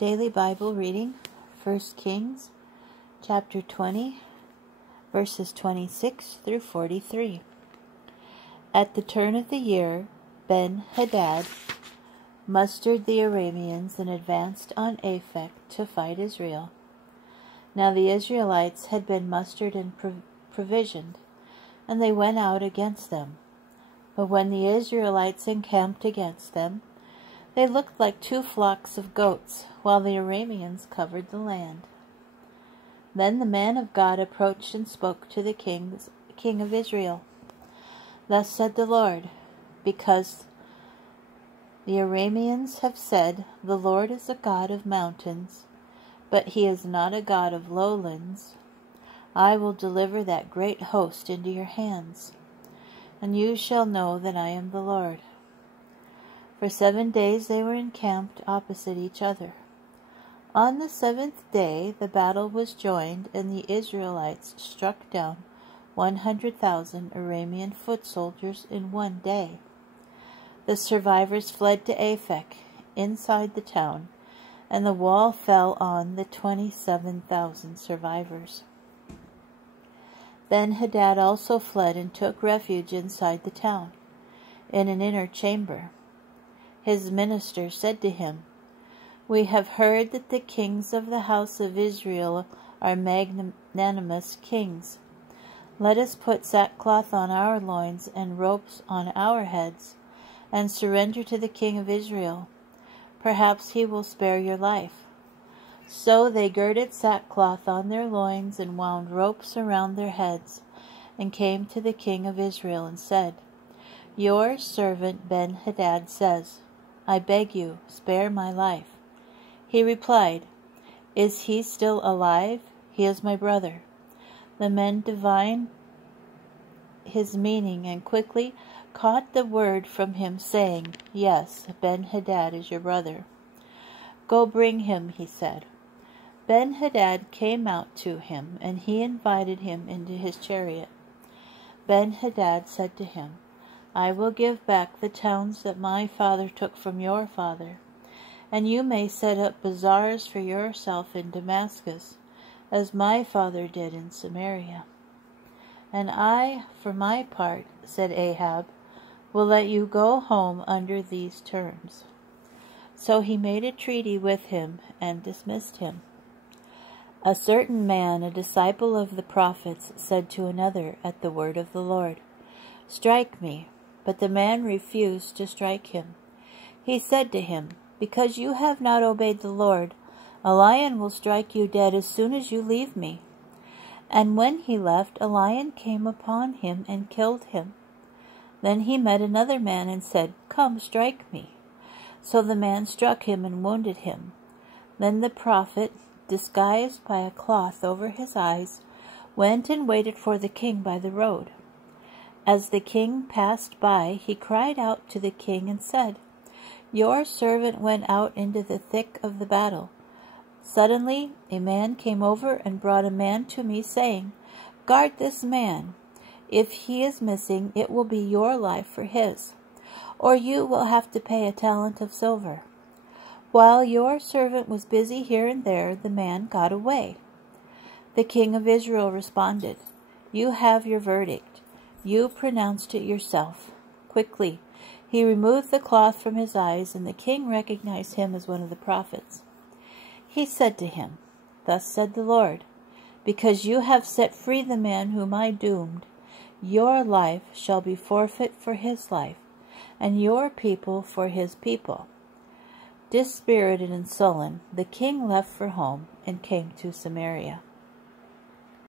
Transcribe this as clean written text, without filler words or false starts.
Daily Bible reading, 1 Kings, chapter 20, verses 26 through 43. At the turn of the year, Ben-Hadad mustered the Arameans and advanced on Aphek to fight Israel. Now the Israelites had been mustered and provisioned, and they went out against them. But when the Israelites encamped against them, they looked like 2 flocks of goats, while the Arameans covered the land. Then the man of God approached and spoke to the king of Israel. Thus said the Lord, because the Arameans have said, the Lord is a God of mountains, but he is not a God of lowlands, I will deliver that great host into your hands, and you shall know that I am the Lord. For 7 days they were encamped opposite each other. On the 7th day the battle was joined, and the Israelites struck down 100,000 Aramean foot soldiers in 1 day. The survivors fled to Aphek, inside the town, and the wall fell on the 27,000 survivors. Ben-Hadad also fled and took refuge inside the town, in an inner chamber. His ministers said to him, We have heard that the kings of the house of Israel are magnanimous kings. Let us put sackcloth on our loins and ropes on our heads, and surrender to the king of Israel. Perhaps he will spare your life. So they girded sackcloth on their loins and wound ropes around their heads, and came to the king of Israel and said, Your servant Ben-Hadad says, I beg you, spare my life. He replied, Is he still alive? He is my brother. The men divined his meaning and quickly caught the word from him, saying, Yes, Ben-Hadad is your brother. Go bring him, he said. Ben-Hadad came out to him, and he invited him into his chariot. Ben-Hadad said to him, I will give back the towns that my father took from your father, and you may set up bazaars for yourself in Damascus, as my father did in Samaria. And I, for my part, said Ahab, will let you go home under these terms. So he made a treaty with him and dismissed him. A certain man, a disciple of the prophets, said to another at the word of the Lord, Strike me. But the man refused to strike him. He said to him, Because you have not obeyed the Lord, a lion will strike you dead as soon as you leave me. And when he left, a lion came upon him and killed him. Then he met another man and said, Come, strike me. So the man struck him and wounded him. Then the prophet, disguised by a cloth over his eyes, went and waited for the king by the road. As the king passed by, he cried out to the king and said, Your servant went out into the thick of the battle. Suddenly a man came over and brought a man to me, saying, Guard this man. If he is missing, it will be your life for his, or you will have to pay a talent of silver. While your servant was busy here and there, the man got away. The king of Israel responded, You have your verdict. You pronounced it yourself. Quickly, he removed the cloth from his eyes, and the king recognized him as one of the prophets. He said to him, Thus said the Lord, Because you have set free the man whom I doomed, your life shall be forfeit for his life, and your people for his people. Dispirited and sullen, the king left for home and came to Samaria.